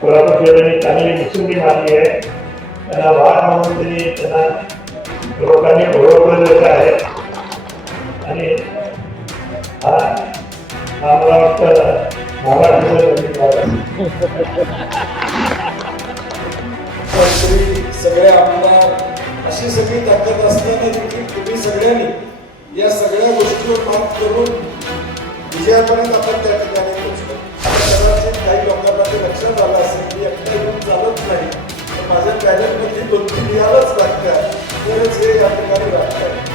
कोल्हापूरकरांनी चांगली मुसुंडी मारली आहे. त्यांना वाढ म्हणून त्यांनी त्यांना लोकांनी ओळखलं आहे. आणि हा मला वाटतं महाराष्ट्राचा सगळे आमदार अशी सगळी ताकद असताना देखील तुम्ही सगळ्यांनी या सगळ्या गोष्टीवर मात करून विजयापर्यंत आपण त्या ठिकाणी पोहोचलो. आता कदाचित काही लोकांना लक्षात आलं असेल की एकटा येऊन चालत नाही. तर माझ्या पॅनलमध्ये दोन तीन यावंच लागतात तरच हे या ठिकाणी लागतात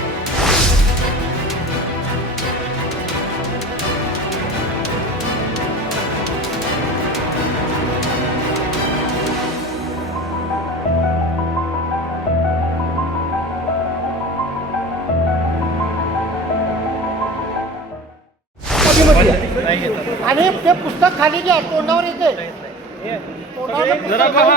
आणि ते पुस्तक खाली घ्या तोंडावर येते जरा पहा.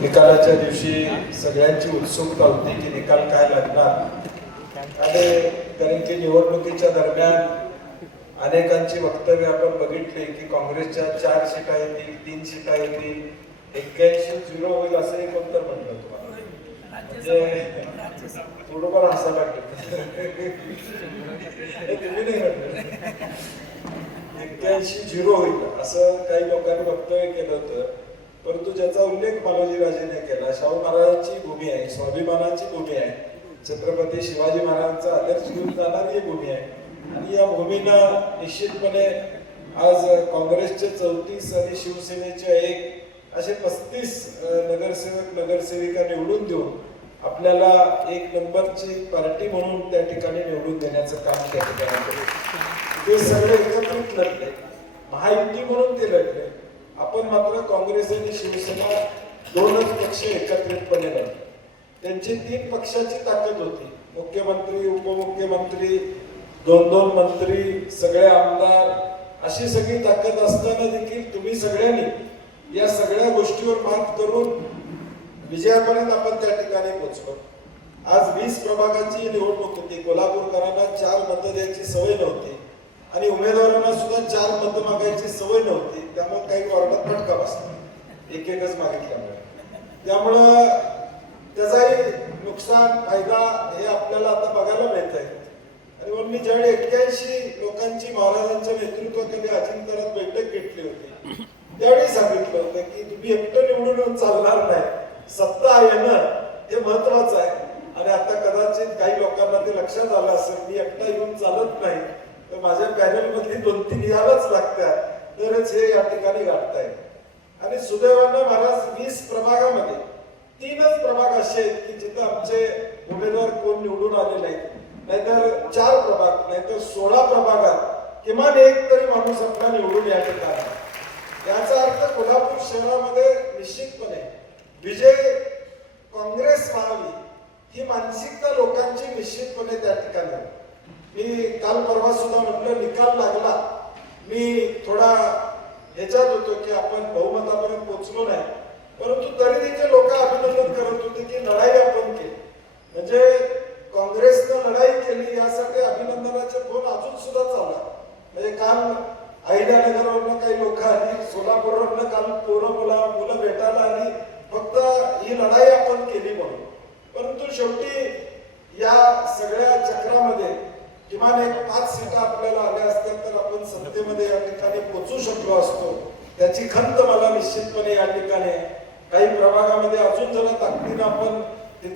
निकालाच्या दिवशी सगळ्यांची उत्सुकता होती की निकाल काय लागणार. आणि कारण की निवडणुकीच्या दरम्यान अनेकांची वक्तव्य आपण बघितली की काँग्रेसच्या चार सीटा येतील तीन सीटा येतील. एक्क्याऐंशी झिरो होईल असंही कोणतं म्हणलं तुम्हाला? म्हणजे थोडंफार हसायला लागलं एक्क्याऐंशी झिरो होईल असं काही लोकांनी वक्तव्य केलं होतं परंतु ज्याचा उल्लेख बालाजी राजेने केला शाहू महाराजांची भूमी आहे स्वाभिमानाची भूमी आहे छत्रपती शिवाजी महाराजांचा आदर्श घेऊन जाणारी भूमी आहे आणि या भूमीनं निश्चितपणे आज काँग्रेसचे चौतीस आणि शिवसेनेचे एक असे पस्तीस नगरसेवक नगरसेविका निवडून देऊन आपल्याला एक नंबरची पार्टी म्हणून त्या ठिकाणी निवडून देण्याचं काम त्या ठिकाणी केलं ते सगळे एकत्रित लढले महायुती म्हणून ते लढले आपण मात्र काँग्रेस आणि शिवसेना दोनच पक्ष एकत्रितपणे लढले. त्यांची तीन पक्षाची ताकद होती. मुख्यमंत्री उपमुख्यमंत्री दोन दोन मंत्री सगळे आमदार अशी सगळी ताकद असताना देखील तुम्ही सगळ्यांनी या सगळ्या गोष्टीवर मात करून विजयापर्यंत आपण त्या ठिकाणी पोहोचलो. आज वीस प्रभागाची निवडणूक होती. कोल्हापूरकरांना चार मतं द्यायची सवय नव्हती. आणि उमेदवारांना सुद्धा चार मतं मागायची सवय नव्हती. त्यामुळे काही वॉर्डात फटका बसला. एक एकच मागितल्यामुळे त्यामुळं त्याचाही नुकसान फायदा हे आपल्याला आता बघायला मिळत आहे आणि म्हणून मी ज्यावेळी एक्क्याऐंशी लोकांची महाराजांच्या नेतृत्वाखाली अजिंक्यरात बैठक घेतली होती त्यावेळी सांगितलं होतं की तुम्ही एकटं निवडून येऊन चालणार नाही. सत्ता येणं हे महत्वाचं आहे. आणि आता कदाचित काही लोकांना ते लक्षात आलं असेल मी एकटा येऊन चालत नाही. तर माझ्या पॅनल मधली दोन तीन यावंच लागतात. तरच हे या ठिकाणी गाठतायत आणि सुदैवानं महाराज वीस प्रभागामध्ये तीनच प्रभाग असे आहेत की जिथं आमचे उमेदवार कोण निवडून आले नाहीत. नाहीतर चार प्रभाग नाहीतर सोळा प्रभागात किमान एक तरी माणूस आपला निवडून या ठिकाणी. याचा अर्थ कोल्हापूर शहरामध्ये निश्चितपणे विजय काँग्रेस व्हावी ही मानसिकता लोकांची निश्चितपणे त्या ठिकाणी मी काल परवा सुद्धा म्हटलं निकाल लागला. मी थोडा ह्याच्यात होतो की आपण बहुमतापर्यंत पोहोचलो नाही. परंतु तरी देखील लोक अभिनंदन करत होते की लढाई आपण केली. म्हणजे काँग्रेसनं लढाई केली यासाठी अभिनंदनाचे फोन अजून सुद्धा चालला म्हणजे काल अहिल्यानगरवरनं काही लोक आली सोलापूरवरनं काल पोरं मुला मुलं भेटायला आली फक्त ही लढाई आपण केली म्हणून परंतु शेवटी या सगळ्या चक्रामध्ये किमान एक पाच सीटा आपल्याला आल्या असत्या तर आपण सत्तेमध्ये या ठिकाणी पोहोचू शकलो असतो त्याची खंत मला निश्चितपणे या ठिकाणी आहे. काही प्रभागामध्ये अजून जरा ताकदीनं आपण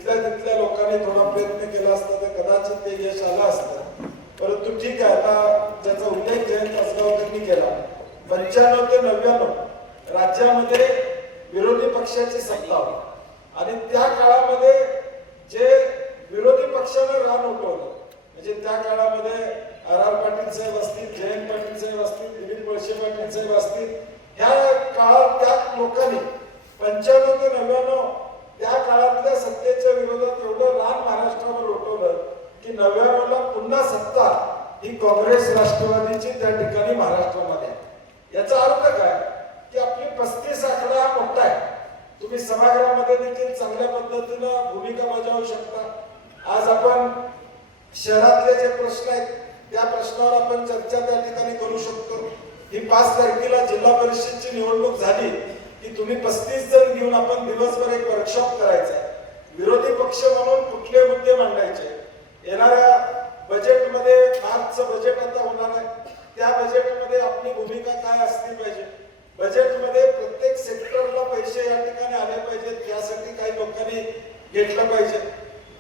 तिथल्या तिथल्या लोकांनी थोडा प्रयत्न केला असता तर कदाचित ते यश आलं असतं. परंतु ठीक आहे आता त्याचा उल्लेख जयंत असगावकरांनी केला. पंच्याण्णव ते नव्याण्णव राज्यामध्ये विरोधी पक्षाची सत्ता होती. आणि त्या काळामध्ये जे विरोधी पक्षानं रान उठवलं म्हणजे त्या काळामध्ये आर आर पाटील साहेब असतील जयंत पाटील साहेब असतील दिलीप वळशे पाटील साहेब असतील ह्या काळात त्या लोकांनी पंच्याण्णव ते नव्याण्णव त्या काळातल्या सत्तेच्या विरोधात एवढं रान महाराष्ट्रावर उठवलं की नव्याण्णवला पुन्हा सत्ता ही काँग्रेस राष्ट्रवादीची त्या ठिकाणी महाराष्ट्रामध्ये याचा अर्थ काय? की आपली पस्तीस आकडा हा मोठा आहे. तुम्ही सभागृहामध्ये देखील चांगल्या पद्धतीनं भूमिका बजावू शकता. आज आपण शहरातले जे प्रश्न आहेत त्या प्रश्नावर आपण चर्चा त्या ठिकाणी करू शकतो. ही पाच तारखेला जिल्हा परिषदची निवडणूक झाली. की तुम्ही पस्तीस जण घेऊन आपण दिवसभर एक वर्कशॉप करायचा विरोधी पक्ष म्हणून कुठले मुद्दे मांडायचे? येणाऱ्या बजेटमध्ये मार्चचं बजेट आता होणार आहे. त्या बजेटमध्ये आपली भूमिका काय असली पाहिजे? बजेटमध्ये प्रत्येक सेक्टरला पैसे या ठिकाणी आले पाहिजेत यासाठी काही लोकांनी घेतलं पाहिजे.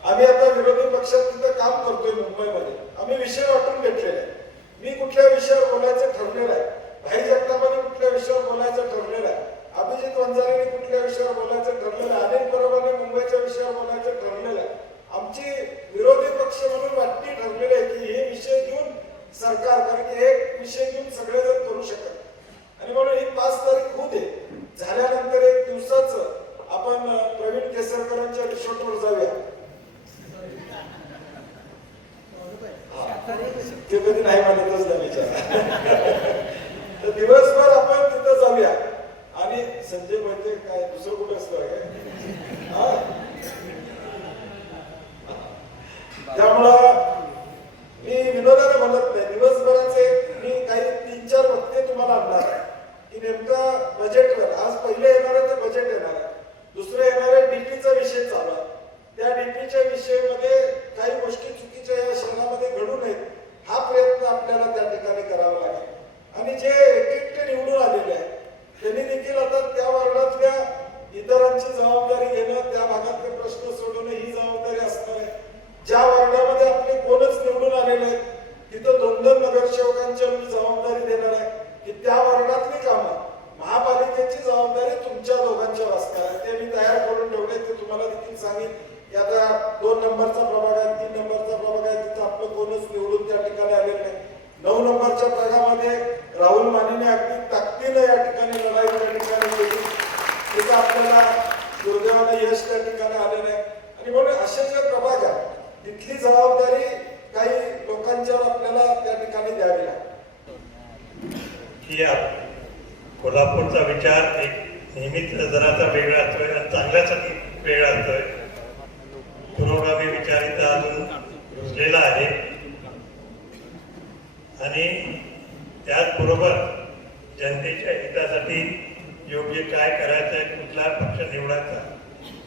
आम्ही आता विरोधी पक्षात तिथं काम करतोय मुंबईमध्ये. आम्ही विषय वाटून घेतलेले आहे मी कुठल्या विषयावर बोलायचं ठरलेलं आहे? भाई जगतापाने कुठल्या विषयावर बोलायचं ठरलेलं आहे? अभिजित वंजारीने कुठल्या विषयावर बोलायचं? ठरलेलं आहे अनिल परबाने मुंबईच्या विषयावर बोलायचं? ठरलेलं आहे आमची विरोधी पक्ष म्हणून वाटणी ठरलेली आहे की हे विषय घेऊन सरकार कारण की एक विषय घेऊन सगळेजण Başkanımıza aynı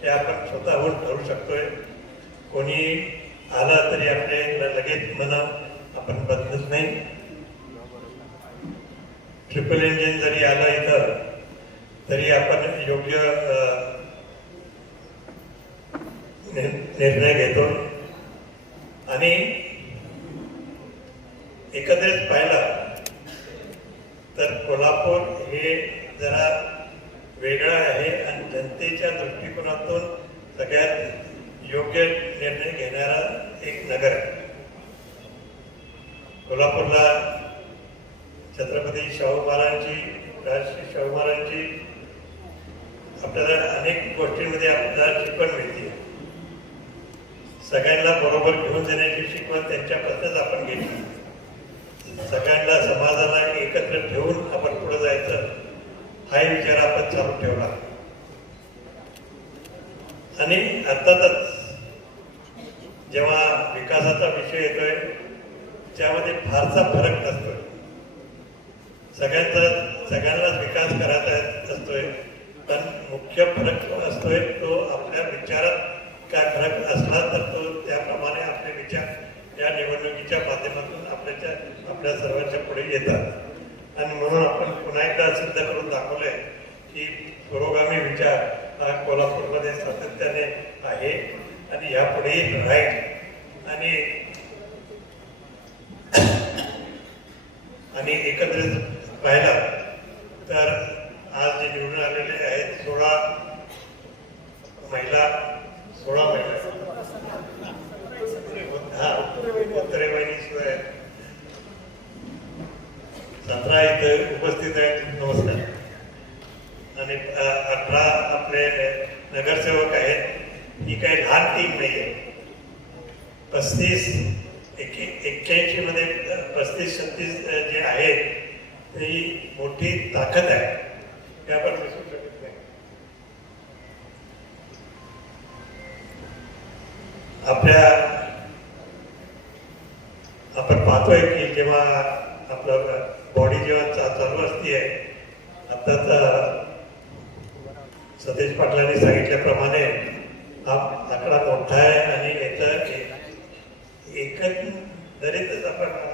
हे आपण स्वतःहून ठरवू शकतोय. कोणी आला तरी आपले लगेच म्हणा आपण बदलत नाही. ट्रिपल इंजिन जरी आलं इथं तरी आपण योग्य निर्णय घेतो. आणि एकत्रित पाहिला तर कोल्हापूर हे जरा वेगळा आहे आणि जनतेच्या दृष्टिकोनातून सगळ्यात योग्य निर्णय घेणारा एक नगर आहे. कोल्हापूरला छत्रपती शाहू महाराजांची राजश्री शाहू महाराजांची आपल्याला अनेक गोष्टींमध्ये आपल्याला शिकवण मिळते. सगळ्यांना बरोबर घेऊन जाण्याची शिकवण त्यांच्यापासूनच आपण घेतली. सगळ्यांना समाजाला एकत्र ठेवून आपण पुढे जायचं. हाही विचार आपण चालू ठेवला आणि अर्थातच जेव्हा विकासाचा विषय येतोय त्यामध्ये फारसा फरक नसतोय. सगळ्यांचा सगळ्यांनाच विकास करायचा असतोय पण मुख्य फरक जो असतोय तो आपल्या विचारात काय फरक असला तर तो त्याप्रमाणे आपले विचार या निवडणुकीच्या माध्यमातून आपल्याच्या आपल्या सर्वांच्या पुढे येतात. आणि म्हणून आपण पुन्हा एकदा सिद्ध करून पुरोगामी विचार हा कोल्हापूरमध्ये सातत्याने आहे. आणि यापुढेही राहील. आणि आणि एकत्रित पाहिलं तर आज जे निवडून आलेले आहेत सोळा महिला सोळा महिला हा उत्तरे वहिनी शिवाय सतरा इथे उपस्थित आहेत नमस्कार आणि अ, अठरा आपले नगरसेवक आहेत ही काही लहान टीम नाही आहे पस्तीस एक्क्याऐंशी मध्ये पस्तीस छत्तीस जे आहेत ही मोठी ताकद आहे. हे आपण विसरू शकत नाही. आपल्या पाहतोय की जेव्हा आपलं बॉडी जेव्हा चालू असते आत्ताच सतीश पाटलांनी सांगितल्याप्रमाणे हा आकडा मोठा आहे आणि याचं एक- एकंदरीतच आपण